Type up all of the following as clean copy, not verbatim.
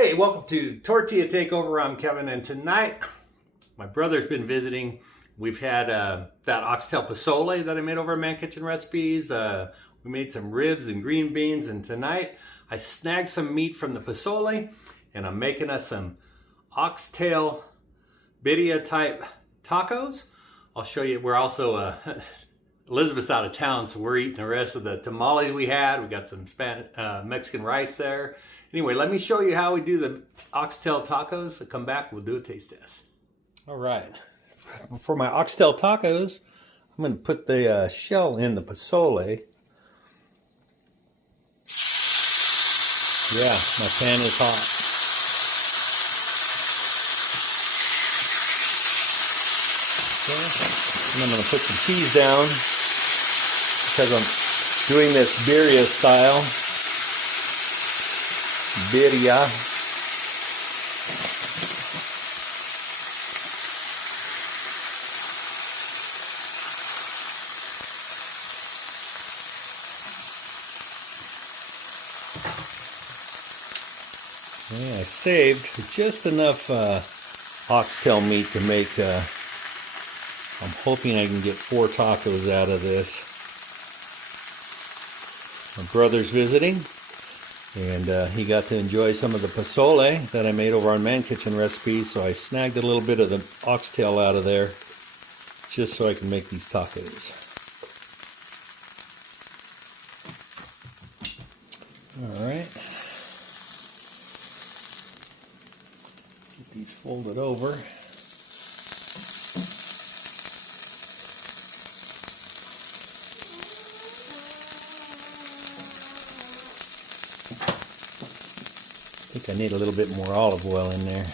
Hey, welcome to Tortilla Takeover. I'm Kevin, and tonight my brother's been visiting. We've had that Oxtail Posole that I made over at Man Kitchen Recipes. We made some ribs and green beans, and tonight I snagged some meat from the Posole, and I'm making us some Oxtail Birria type tacos. I'll show you. We're also Elizabeth's out of town, so we're eating the rest of the tamales we had. We got some Mexican rice there. Anyway, let me show you how we do the oxtail tacos. So come back, we'll do a taste test. All right. For my oxtail tacos, I'm going to put the shell in the Posole. Yeah, my pan is hot. Okay. And I'm going to put some cheese down because I'm doing this birria style. Birria. Yeah, I saved just enough oxtail meat to make, I'm hoping I can get 4 tacos out of this. My brother's visiting. And he got to enjoy some of the Posole that I made over on Man Kitchen Recipes, so I snagged a little bit of the oxtail out of there just so I can make these tacos. Alright. Get these folded over. I think I need a little bit more olive oil in there.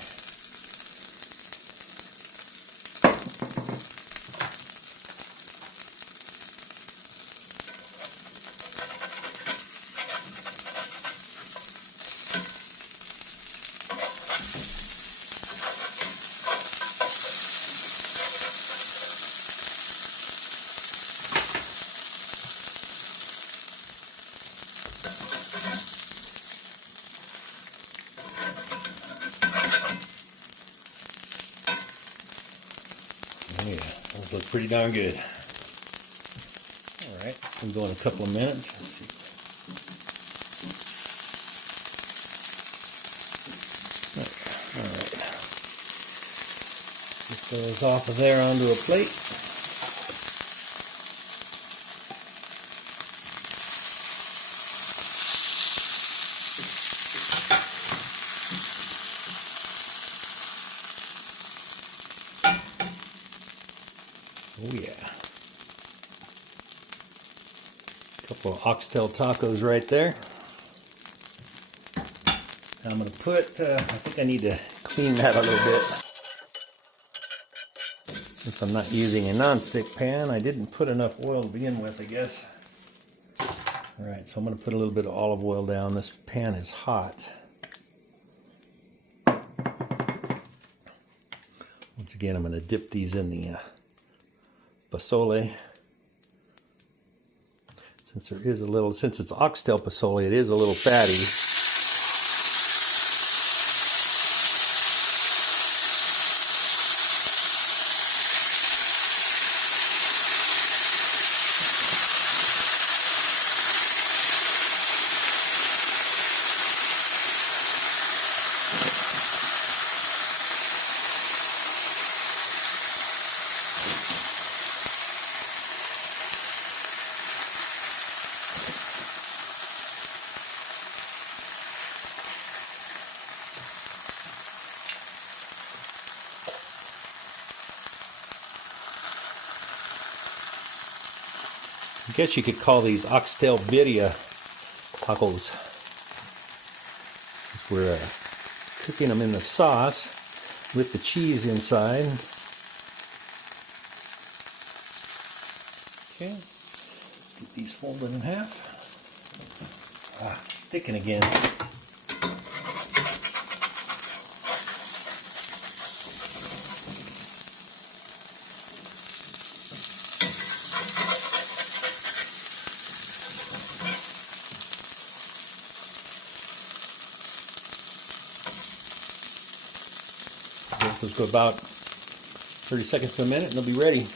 Yeah, those look pretty darn good. Alright, it's been going a couple of minutes. Let's see. Alright. Get those off of there onto a plate. Oh yeah. A couple of oxtail tacos right there. Now I'm going to put, I think I need to clean that a little bit. Since I'm not using a nonstick pan, I didn't put enough oil to begin with, I guess. Alright, so I'm going to put a little bit of olive oil down. This pan is hot. Once again, I'm going to dip these in the Posole. Since there is a little, since it's oxtail Posole, it is a little fatty. I guess you could call these Oxtail Birria Tacos. Since we're cooking them in the sauce with the cheese inside. Okay, get these folded in half. Sticking again. Let's go about 30 seconds to a minute and they'll be ready.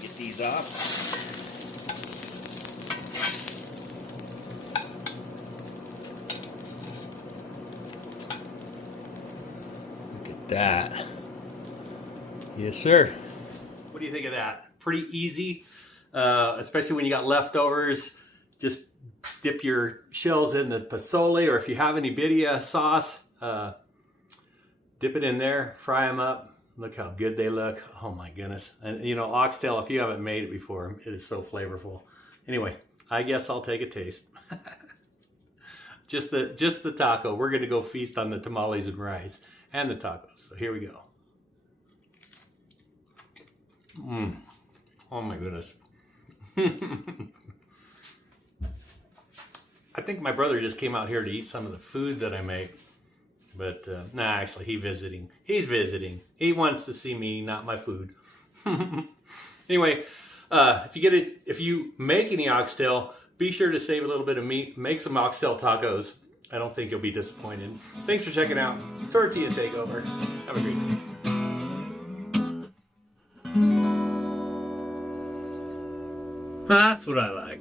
Get these off. That. Yes, sir. What do you think of that? Pretty easy, especially when you got leftovers. Just dip your shells in the posole, or if you have any birria sauce, dip it in there, fry them up. Look how good they look. Oh my goodness. And you know, oxtail, if you haven't made it before, it is so flavorful. Anyway, I guess I'll take a taste. Just the taco. We're going to go feast on the tamales and rice and the tacos. So here we go. Oh my goodness. I think my brother just came out here to eat some of the food that I make. But nah, actually he's visiting. He wants to see me, not my food. Anyway, if you make any oxtail, be sure to save a little bit of meat. Make some oxtail tacos. I don't think you'll be disappointed. Thanks for checking out Tortilla Takeover. Have a great day. That's what I like.